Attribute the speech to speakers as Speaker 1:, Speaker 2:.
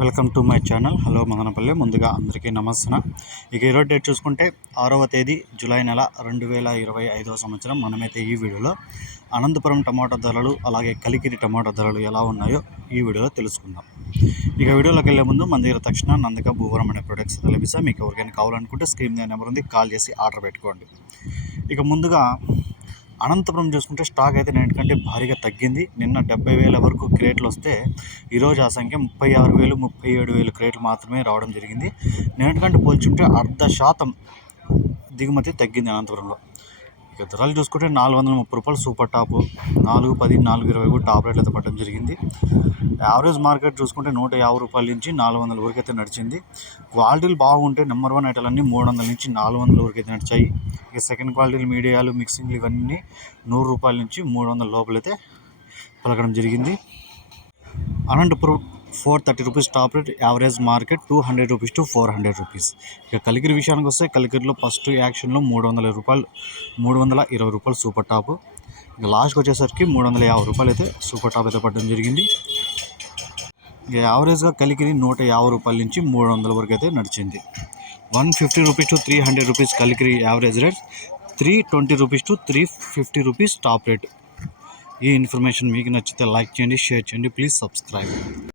Speaker 1: Welcome to my channel. Hello Madanapalle. ముందుగా అందరికీ నమస్తే ఇక ఈరోజు డేట్ చూసుకుంటే ఆరవ తేదీ జూలై నెల రెండు వేల ఇరవై ఐదవ సంవత్సరం. మనమైతే ఈ వీడియోలో అనంతపురం టమాటా ధరలు అలాగే కలికిరి టమాటా ధరలు ఎలా ఉన్నాయో ఈ వీడియోలో తెలుసుకుందాం. ఇక వీడియోలోకి వెళ్ళే ముందు మన దగ్గర తక్షణ నందక భూవరం అనే ప్రొడక్ట్స్ లభిస్తా మీకు ఎవరికైనా కావాలనుకుంటే స్క్రీన్ మీద నెంబర్ ఉంది. కాల్ చేసి ఆర్డర్ పెట్టుకోండి. ఇక ముందుగా అనంతపురం చూసుకుంటే స్టాక్ అయితే నిన్నటికంటే భారీగా తగ్గింది. నిన్న డెబ్బై వేల వరకు క్రేట్లు వస్తే ఈరోజు ఆ సంఖ్య ముప్పై ఆరు వేలు ముప్పై ఏడు వేలు క్రేట్లు మాత్రమే రావడం జరిగింది. నిన్నటికంటే పోల్చుంటే అర్ధ శాతం దిగుమతి తగ్గింది అనంతపురంలో. ఇక ధరలు చూసుకుంటే నాలుగు వందల ముప్పై రూపాయలు సూపర్ టాప్ నాలుగు పది నాలుగు ఇరవై కూడా టాప్ రేట్లు అయితే పట్టడం జరిగింది. యావరేజ్ మార్కెట్ చూసుకుంటే నూట యాభై రూపాయల నుంచి నాలుగు వందల వరకు అయితే నడిచింది. క్వాలిటీలు బాగుంటే నెంబర్ వన్ ఐటలన్నీ మూడు వందల నుంచి నాలుగు వందల వరకు అయితే నడిచాయి. ఇక సెకండ్ క్వాలిటీలు మీడియాలు మిక్సింగ్లు ఇవన్నీ నూరు రూపాయల నుంచి మూడు వందల లోపలైతే పలకడం జరిగింది. Anantapuram four thirty rupees top rate average market two hundred rupees to four hundred rupees. ఇక కలికిరి విషయానికి వస్తే కలికిరిలో ఫస్ట్ యాక్షన్లో మూడు వందల రూపాయలు మూడు వందల ఇరవై రూపాయలు సూపర్ టాప్. ఇక లాస్ట్కి వచ్చేసరికి మూడు వందల యాభై రూపాయలు అయితే సూపర్ టాప్ అయితే పడడం జరిగింది. ఇక యావరేజ్గా కలికిరి నూట యాభై రూపాయల నుంచి మూడు వందల వరకు అయితే నడిచింది. One fifty rupees to three hundred rupees Kalikiri average rate three twenty rupees to three fifty rupees top rate. ఈ ఇన్ఫర్మేషన్ మీకు నచ్చితే లైక్ చేయండి షేర్ చేయండి ప్లీజ్ సబ్స్క్రైబ్.